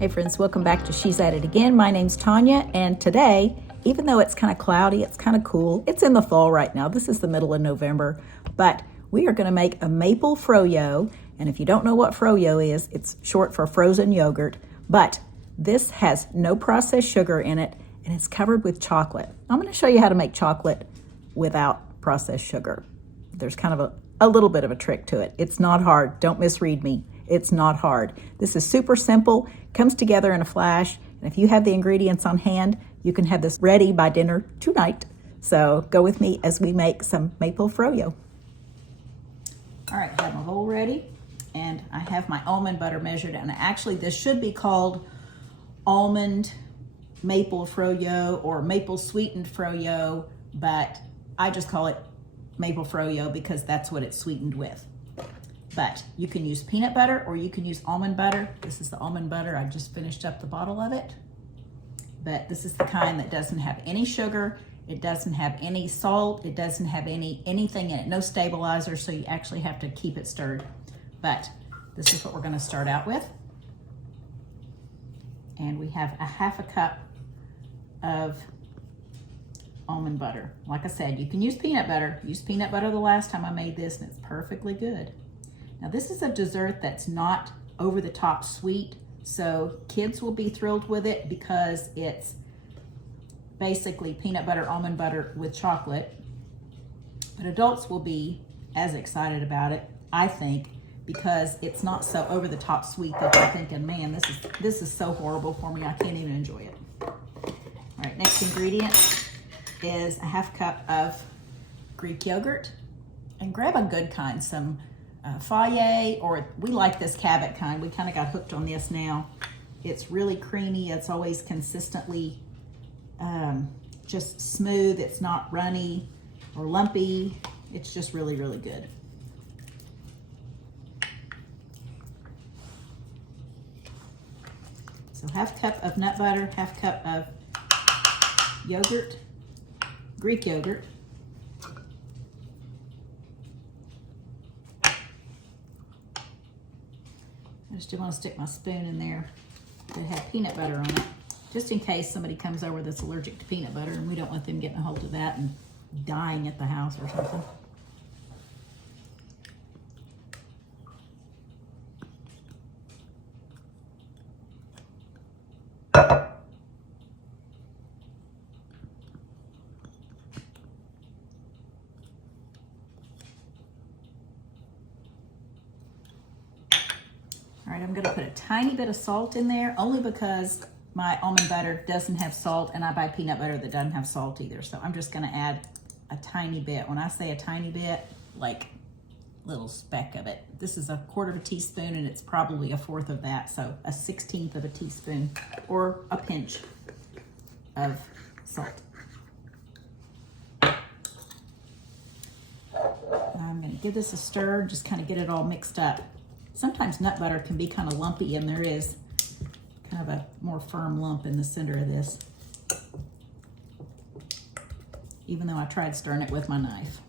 Hey friends, welcome back to She's At It Again. My name's Tanya, and today, even though it's kind of cloudy, it's kind of cool. It's in the fall right now. This is the middle of November, but we are going to make a maple froyo. And if you don't know what froyo is, it's short for frozen yogurt, but this has no processed sugar in it, and it's covered with chocolate. I'm going to show you how to make chocolate without processed sugar. There's kind of a little bit of a trick to it. It's not hard. Don't misread me. It's not hard. This is super simple, comes together in a flash, and if you have the ingredients on hand, you can have this ready by dinner tonight. So go with me as we make some maple froyo. All right, I have my bowl ready, and I have my almond butter measured, and actually this should be called almond maple froyo or maple sweetened froyo, but I just call it maple froyo because that's what it's sweetened with. But you can use peanut butter or you can use almond butter. This is the almond butter. I just finished up the bottle of it. But this is the kind that doesn't have any sugar. It doesn't have any salt. It doesn't have anything in it. No stabilizer, so you actually have to keep it stirred. But this is what we're going to start out with. And we have a half a cup of almond butter. Like I said, you can use peanut butter. Used peanut butter the last time I made this, and it's perfectly good. Now this is a dessert that's not over the top sweet, so kids will be thrilled with it because it's basically peanut butter, almond butter with chocolate. But adults will be as excited about it, I think, because it's not so over the top sweet that you're thinking, man, this is so horrible for me, I can't even enjoy it. All right, next ingredient is a half cup of Greek yogurt, and grab a good kind, some Froyo, or we like this Cabot kind. We kind of got hooked on this now. It's really creamy. It's always consistently just smooth. It's not runny or lumpy. It's just really, really good. So half cup of nut butter, half cup of yogurt, Greek yogurt. I just didn't want to stick my spoon in there that had peanut butter on it, just in case somebody comes over that's allergic to peanut butter, and we don't want them getting a hold of that and dying at the house or something. All right, I'm gonna put a tiny bit of salt in there, only because my almond butter doesn't have salt, and I buy peanut butter that doesn't have salt either. So I'm just gonna add a tiny bit. When I say a tiny bit, like a little speck of it. This is 1/4 teaspoon, and it's probably 1/4 of that, so a 1/16 of a teaspoon, or a pinch of salt. I'm gonna give this a stir, just kind of get it all mixed up. Sometimes nut butter can be kind of lumpy, and there is kind of a more firm lump in the center of this, even though I tried stirring it with my knife.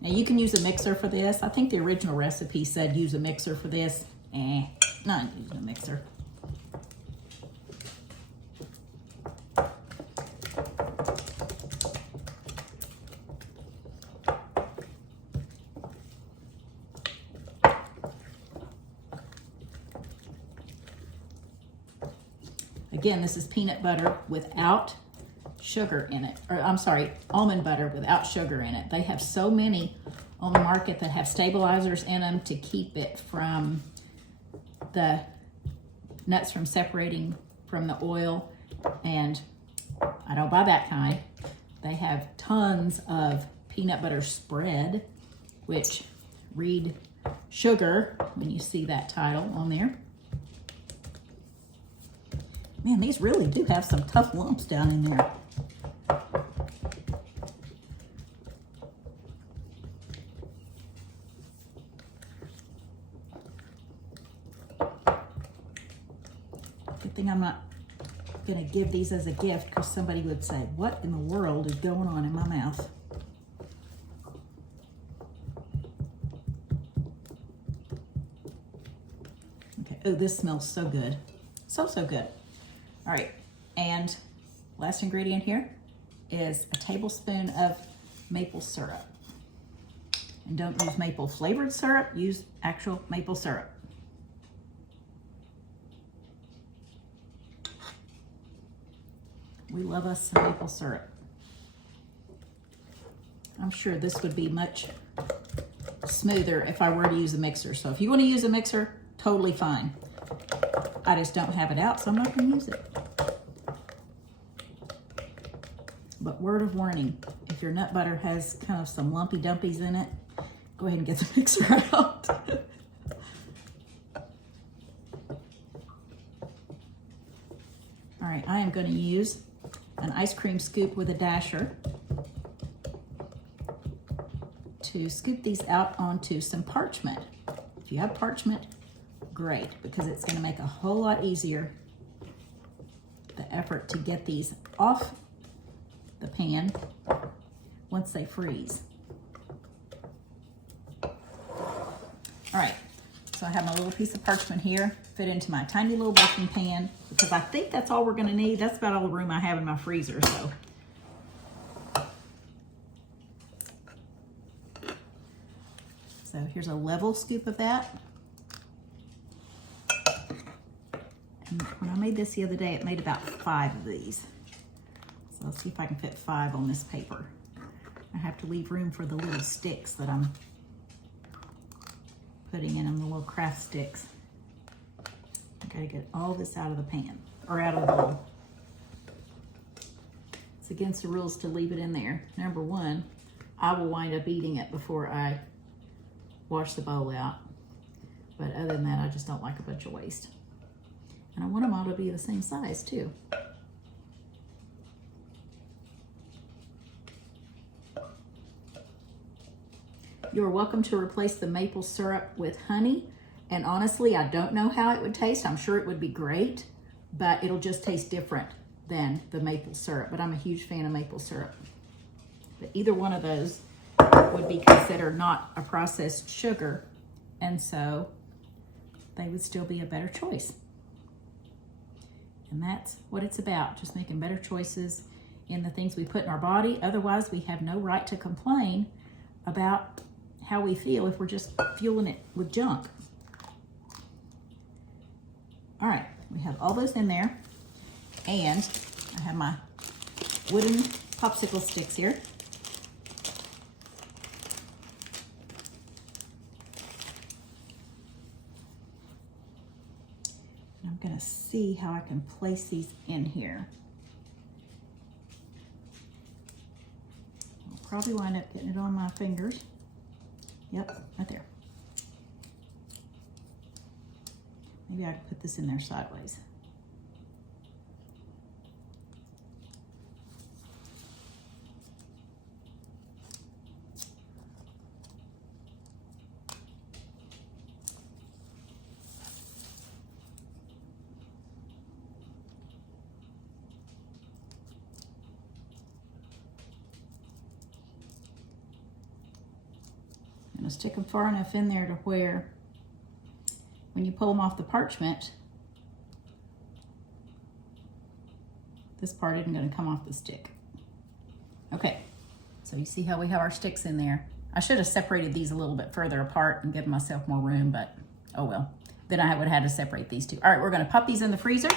Now you can use a mixer for this. I think the original recipe said use a mixer for this. Not using a mixer. Again, this is peanut butter without sugar in it, or I'm sorry, almond butter without sugar in it. They have so many on the market that have stabilizers in them to keep it from the nuts from separating from the oil, and I don't buy that kind. They have tons of peanut butter spread, which read sugar when you see that title on there. Man, these really do have some tough lumps down in there. Good thing I'm not gonna give these as a gift, because somebody would say, what in the world is going on in my mouth? Okay, oh, this smells so good. So good. All right, and last ingredient here is a tablespoon of maple syrup. And don't use maple flavored syrup, use actual maple syrup. We love us some maple syrup. I'm sure this would be much smoother if I were to use a mixer. So if you want to use a mixer, totally fine. I just don't have it out, so I'm not going to use it. But word of warning, if your nut butter has kind of some lumpy dumpies in it, go ahead and get the mixer out. All right, I am going to use an ice cream scoop with a dasher to scoop these out onto some parchment. If you have parchment, great, because it's going to make a whole lot easier the effort to get these off the pan once they freeze. All right, so I have my little piece of parchment here, fit into my tiny little baking pan, because I think that's all we're going to need. That's about all the room I have in my freezer, so. So here's a level scoop of that. And when I made this the other day, it made about 5 of these. So let's see if I can fit 5 on this paper. I have to leave room for the little sticks that I'm putting in them, the little craft sticks. I gotta get all this out of the pan, or out of the bowl. It's against the rules to leave it in there. Number one, I will wind up eating it before I wash the bowl out. But other than that, I just don't like a bunch of waste. And I want them all to be the same size too. You're welcome to replace the maple syrup with honey. And honestly, I don't know how it would taste. I'm sure it would be great, but it'll just taste different than the maple syrup. But I'm a huge fan of maple syrup. But either one of those would be considered not a processed sugar, and so they would still be a better choice. And that's what it's about, just making better choices in the things we put in our body. Otherwise, we have no right to complain about how we feel if we're just fueling it with junk. All right, we have all those in there, and I have my wooden popsicle sticks here. I'm gonna see how I can place these in here. I'll probably wind up getting it on my fingers. Yep, right there. Maybe I could put this in there sideways. I'm gonna stick them far enough in there to where when you pull them off the parchment, this part isn't going to come off the stick. Okay, so you see how we have our sticks in there. I should have separated these a little bit further apart and given myself more room, but oh well. Then I would have had to separate these two. All right, we're going to pop these in the freezer.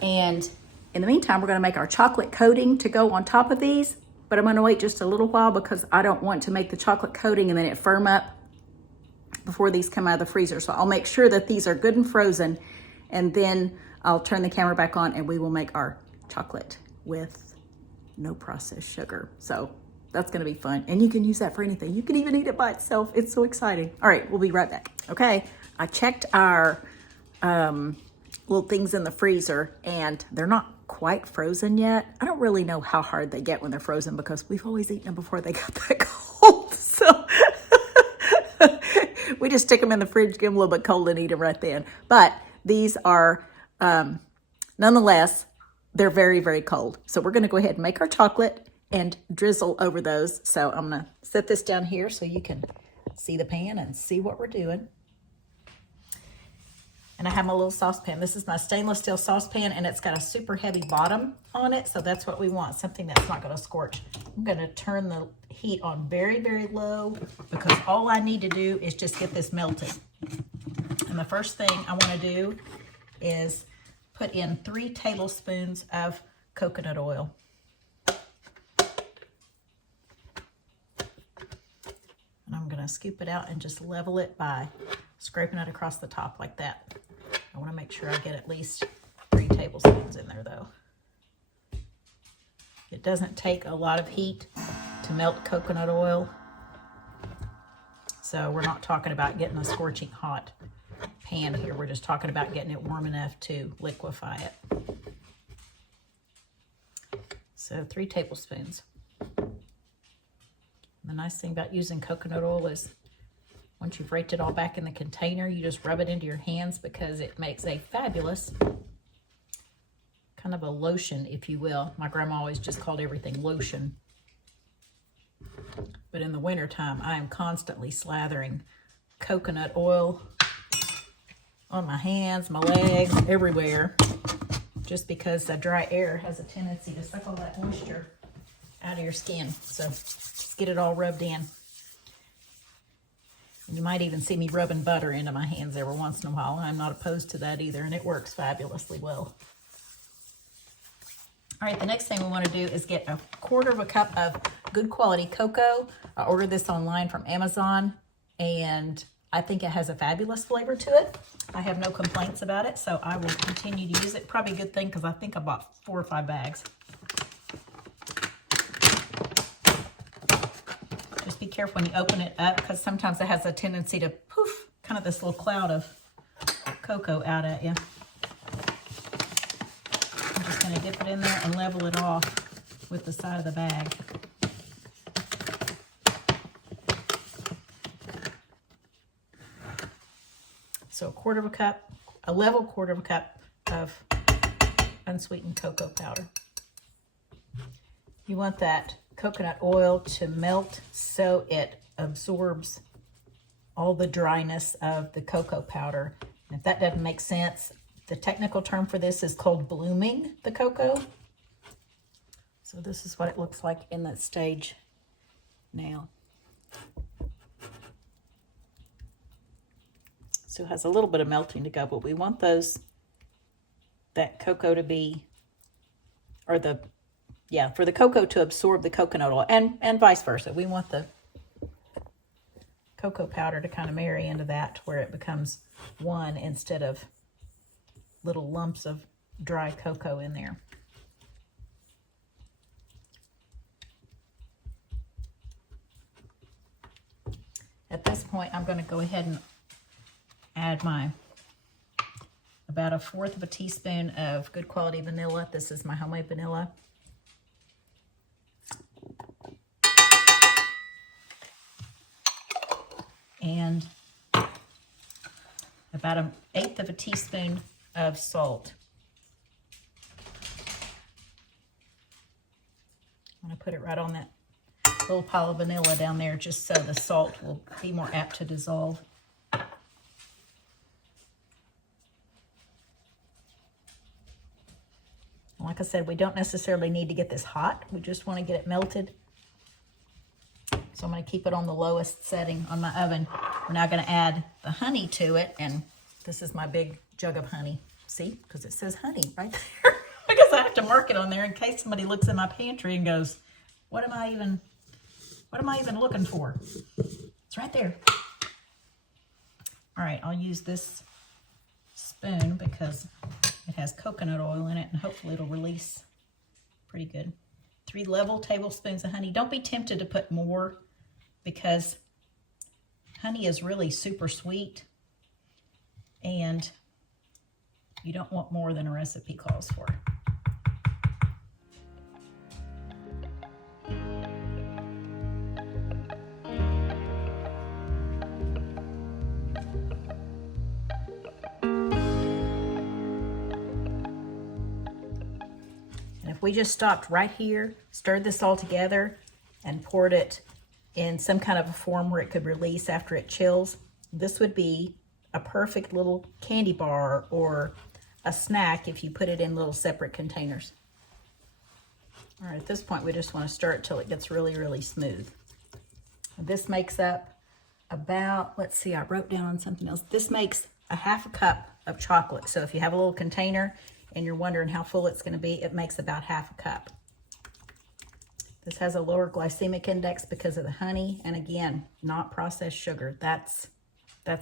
And in the meantime, we're going to make our chocolate coating to go on top of these. But I'm going to wait just a little while because I don't want to make the chocolate coating and then it firm up before these come out of the freezer. So I'll make sure that these are good and frozen, and then I'll turn the camera back on and we will make our chocolate with no processed sugar. So that's gonna be fun. And you can use that for anything. You can even eat it by itself. It's so exciting. All right, we'll be right back. Okay, I checked our little things in the freezer and they're not quite frozen yet. I don't really know how hard they get when they're frozen because we've always eaten them before they got that cold. So we just stick them in the fridge, give them a little bit cold, and eat them right then. But these are, nonetheless, they're very, very cold. So we're going to go ahead and make our chocolate and drizzle over those. So I'm going to set this down here so you can see the pan and see what we're doing. And I have my little saucepan. This is my stainless steel saucepan, and it's got a super heavy bottom on it, so that's what we want, something that's not going to scorch. I'm going to turn the heat on very, very low because all I need to do is just get this melted. And the first thing I want to do is put in 3 tablespoons of coconut oil. And I'm going to scoop it out and just level it by scraping it across the top like that. I want to make sure I get at least 3 tablespoons in there though. It doesn't take a lot of heat to melt coconut oil. So we're not talking about getting a scorching hot pan here. We're just talking about getting it warm enough to liquefy it. So 3 tablespoons. The nice thing about using coconut oil is once you've raked it all back in the container, you just rub it into your hands because it makes a fabulous kind of a lotion, if you will. My grandma always just called everything lotion. But in the wintertime, I am constantly slathering coconut oil on my hands, my legs, everywhere, just because the dry air has a tendency to suck all that moisture out of your skin. So just get it all rubbed in. And you might even see me rubbing butter into my hands every once in a while. I'm not opposed to that either, and it works fabulously well. All right, the next thing we want to do is get 1/4 cup of good quality cocoa. I ordered this online from Amazon, and I think it has a fabulous flavor to it. I have no complaints about it, so I will continue to use it. Probably a good thing because I think I bought 4 or 5 bags. Just be careful when you open it up because sometimes it has a tendency to poof, kind of this little cloud of cocoa out at you. I'm just going to dip it in there and level it off with the side of the bag. So 1/4 cup, a level 1/4 cup of unsweetened cocoa powder. You want that coconut oil to melt so it absorbs all the dryness of the cocoa powder. And if that doesn't make sense, the technical term for this is called blooming the cocoa. So this is what it looks like in that stage now. So it has a little bit of melting to go, but we want that cocoa to be, or for the cocoa to absorb the coconut oil, and vice versa. We want the cocoa powder to kind of marry into that where it becomes one instead of little lumps of dry cocoa in there. At this point, I'm going to go ahead and add about 1/4 teaspoon of good quality vanilla. This is my homemade vanilla. And about 1/8 teaspoon of salt. I'm going to put it right on that little pile of vanilla down there just so the salt will be more apt to dissolve. Like I said, we don't necessarily need to get this hot. We just want to get it melted. So I'm going to keep it on the lowest setting on my oven. We're now going to add the honey to it. And this is my big jug of honey. See? Because it says honey right there. Because I have to mark it on there in case somebody looks in my pantry and goes, what am I even looking for? It's right there. All right, I'll use this spoon because it has coconut oil in it, and hopefully it'll release pretty good. 3 level tablespoons of honey. Don't be tempted to put more because honey is really super sweet, and you don't want more than a recipe calls for. If we just stopped right here, stirred this all together, and poured it in some kind of a form where it could release after it chills, this would be a perfect little candy bar or a snack if you put it in little separate containers. All right, at this point, we just want to stir it till it gets really, really smooth. This makes up about, let's see, I wrote down something else. This makes a ½ cup of chocolate. So if you have a little container and you're wondering how full it's going to be, it makes about ½ cup. This has a lower glycemic index because of the honey, and again, not processed sugar. That's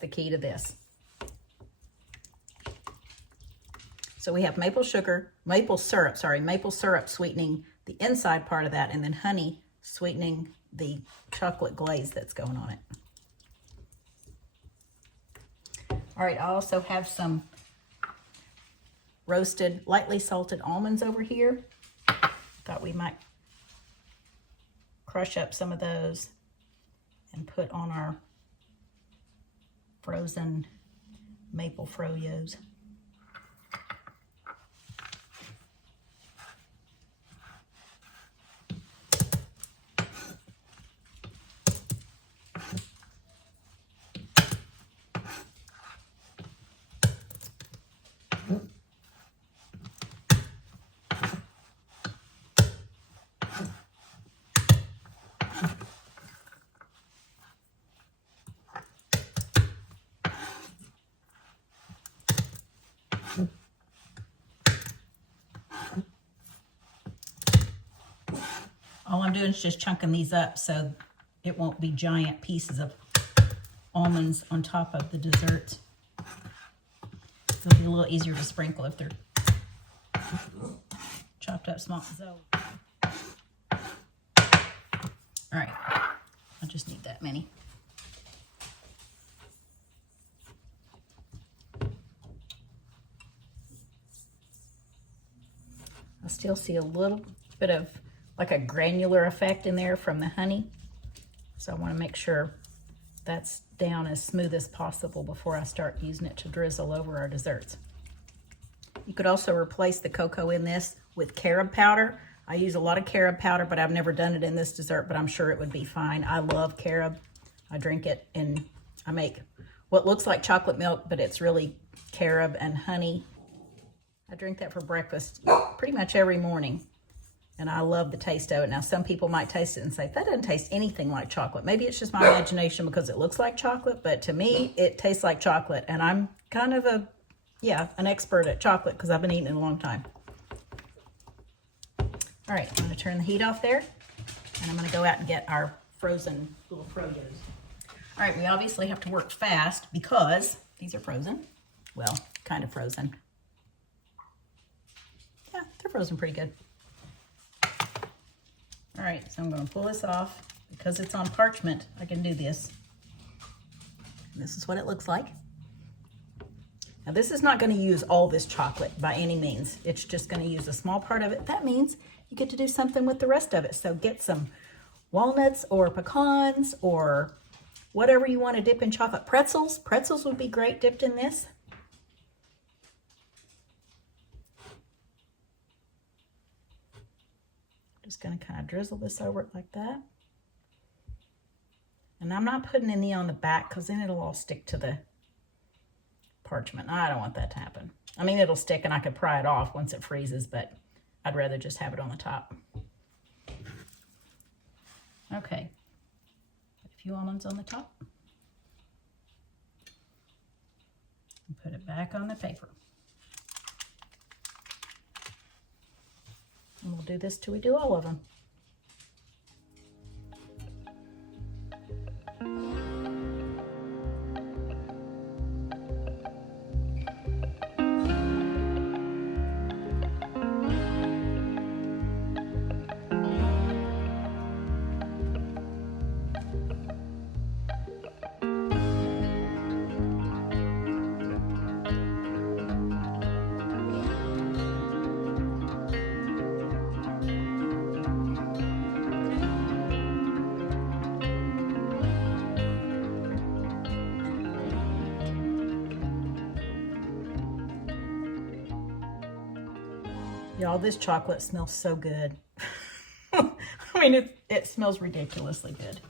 the key to this. So we have maple syrup sweetening the inside part of that, and then honey sweetening the chocolate glaze that's going on it. All right, I also have some roasted, lightly salted almonds over here. Thought we might crush up some of those and put on our frozen maple froyos. All I'm doing is just chunking these up so it won't be giant pieces of almonds on top of the desserts. It'll be a little easier to sprinkle if they're chopped up small. So, all right, I just need that many. I still see a little bit of like a granular effect in there from the honey. So I want to make sure that's down as smooth as possible before I start using it to drizzle over our desserts. You could also replace the cocoa in this with carob powder. I use a lot of carob powder, but I've never done it in this dessert, but I'm sure it would be fine. I love carob. I drink it and I make what looks like chocolate milk, but it's really carob and honey. I drink that for breakfast pretty much every morning. And I love the taste of it. Now, some people might taste it and say, that doesn't taste anything like chocolate. Maybe it's just my imagination because it looks like chocolate, but to me, it tastes like chocolate. And I'm kind of an expert at chocolate because I've been eating it a long time. All right, I'm gonna turn the heat off there, and I'm gonna go out and get our frozen little Froyos. All right, we obviously have to work fast because these are frozen. Well, kind of frozen. Yeah, they're frozen pretty good. All right, so I'm going to pull this off. Because it's on parchment, I can do this. And this is what it looks like. Now, this is not going to use all this chocolate by any means. It's just going to use a small part of it. That means you get to do something with the rest of it. So get some walnuts or pecans or whatever you want to dip in chocolate. Pretzels. Pretzels would be great dipped in this. Just going to kind of drizzle this over it like that. And I'm not putting any on the back because then it'll all stick to the parchment. I don't want that to happen. I mean, it'll stick and I could pry it off once it freezes, but I'd rather just have it on the top. Okay. Put a few almonds on the top. And put it back on the paper. And we'll do this till we do all of them. Y'all, this chocolate smells so good. I mean, it smells ridiculously good.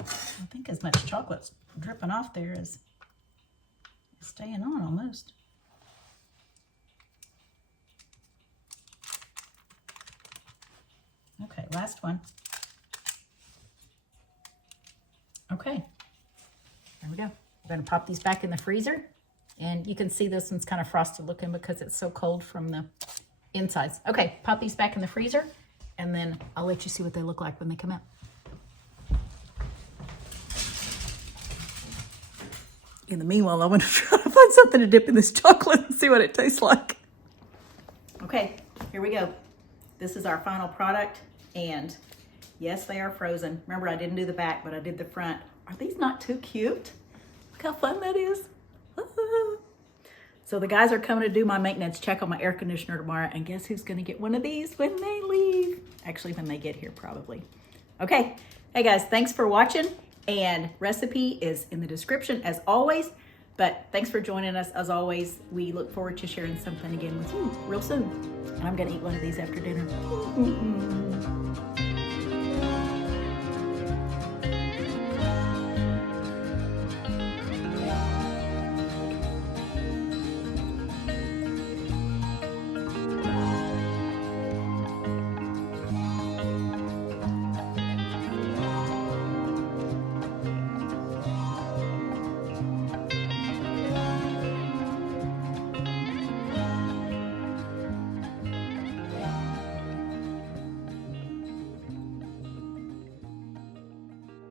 I think as much chocolate's dripping off there as staying on almost. Okay, last one. Okay, there we go. We're gonna pop these back in the freezer. And you can see this one's kind of frosted looking because it's so cold from the insides. Okay, pop these back in the freezer, and then I'll let you see what they look like when they come out. In the meanwhile, I want to try to find something to dip in this chocolate and see what it tastes like. Okay, here we go. This is our final product, and yes, they are frozen. Remember, I didn't do the back, but I did the front. Are these not too cute? Look how fun that is. So the guys are coming to do my maintenance check on my air conditioner tomorrow, and guess who's going to get one of these when they leave? Actually, when they get here, probably. Okay, hey guys, thanks for watching, and recipe is in the description as always, but thanks for joining us as always. We look forward to sharing something again with you real soon, and I'm going to eat one of these after dinner.